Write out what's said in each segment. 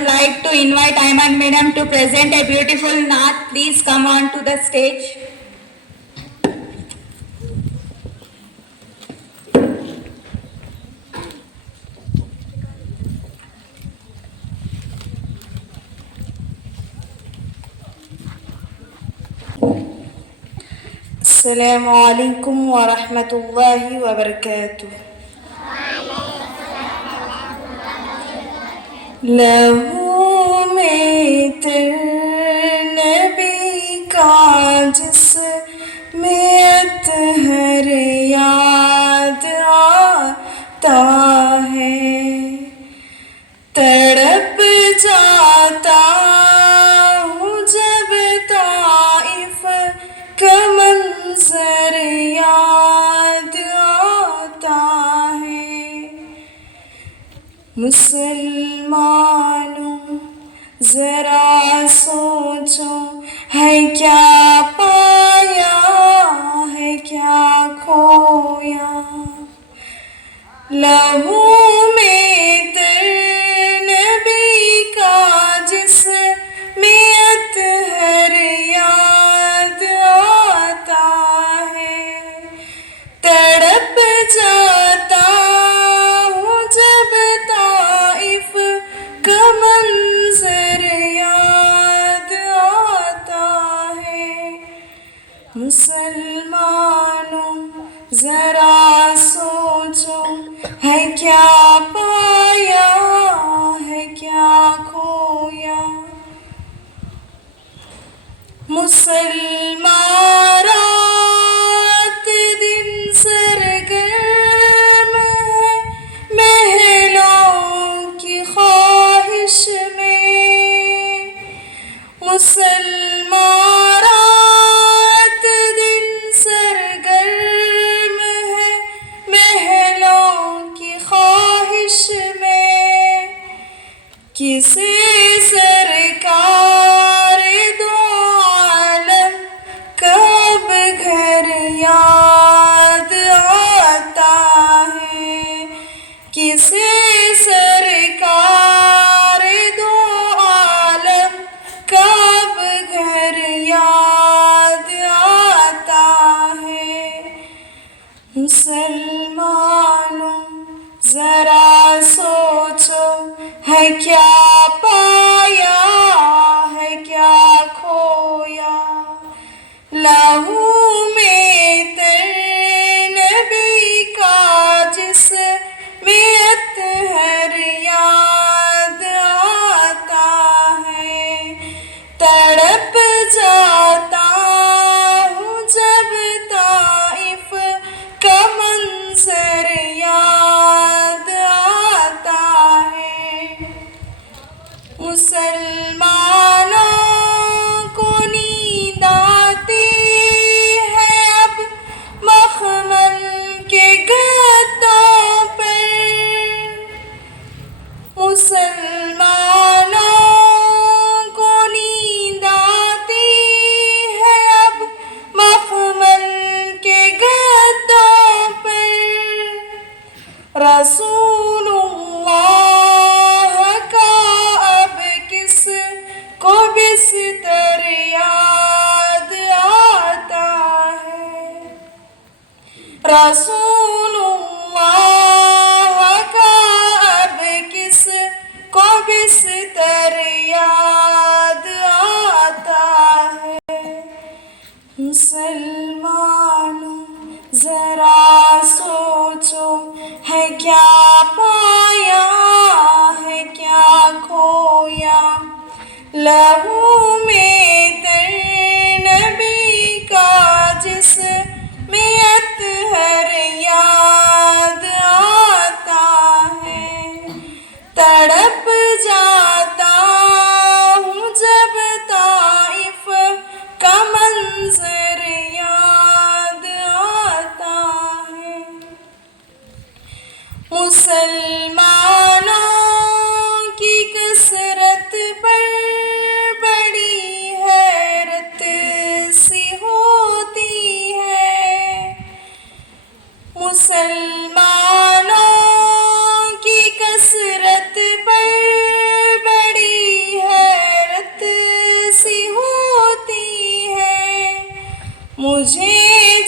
like to invite Ayman Madam to present a beautiful naat. Please come on to the stage. السلام عليكم ورحمة الله وبركاته. لہو میں تر نبی کا جس میں اطہر یاد آتا ہے، تڑپ جاتا ہوں جب طائف کا منظر یاد آتا ہے۔ مسلمانوں ذرا سوچو، ہے کیا پایا ہے کیا کھویا؟ لہو میں تر نبی کا جس میں اطہر یاد آتا ہے، تڑپ جاتا ہوں جب طائف کا منظر یاد آتا ہے۔ مسلمانوں ذرا سوچو، ہے کیا پایا ہے کیا کھویا؟ مسلمان رات دن سرگرم ہے محلوں کی خواہش میں، مسلمان رات دن سرگرم ہے محلوں کی خواہش میں، کسے سرکار دو عالم کب گھر یاد آتا ہے، کسے سرکار دو عالم کب گھر یاد آتا ہے۔ مسلمانوں ذرا سوچو، ہے کیا پایا ہے کیا کھویا؟ لہو میں تر نبی کا جس میں اطہر یاد آتا ہے، تڑپ جاتا ہوں جب طائف کا منظر یاد آتا ہے۔ مسلمانوں کو نیند آتی ہے اب مخمل کے گدوں پر، مسلمانوں کو نیند آتی ہے اب مخمل کے گدوں پر، رسول اللہ کا اب کس کو بستر یاد آتا ہے، رسول اللہ کا اب کس کو بستر یاد آتا ہے۔ مسلمانوں ذرا سوچو، ہے کیا پایا ہے کیا کھویا؟ لہو میں تر نبی کا جس میں اطہر یاد آتا ہے، تڑپ جاتا ہوں جب طائف کا منظر یاد آتا ہے۔ مسلمانوں کی کثرت پر بڑی حیرت سی ہوتی ہے، مسلمانوں کی کثرت پر بڑی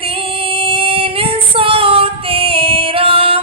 313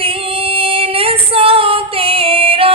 313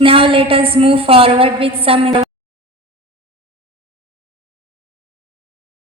Now let us move forward with some